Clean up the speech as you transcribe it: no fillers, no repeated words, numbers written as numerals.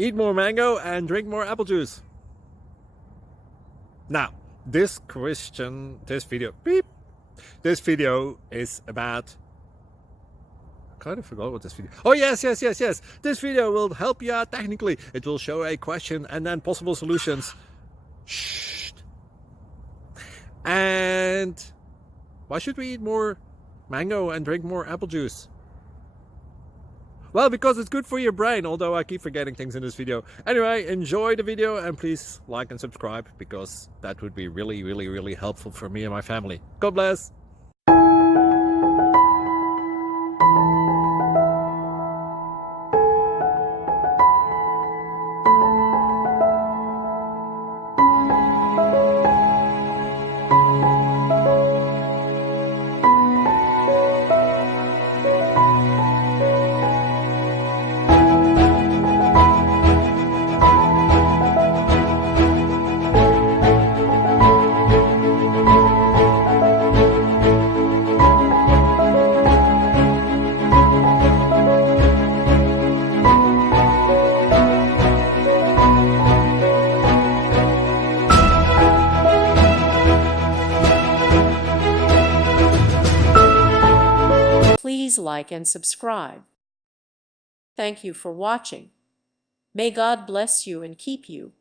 eat more mango and drink more apple juice. Now, this video is about, I kind of forgot what this video. Oh, yes. This video will help you out technically. It will show a question and then possible solutions. Shh. And why should we eat more mango and drink more apple juice? Well, because it's good for your brain, although I keep forgetting things in this video. Anyway, enjoy the video and please like and subscribe, because that would be really helpful for me and my family. God bless! Please like and subscribe. Thank you for watching. May God bless you and keep you.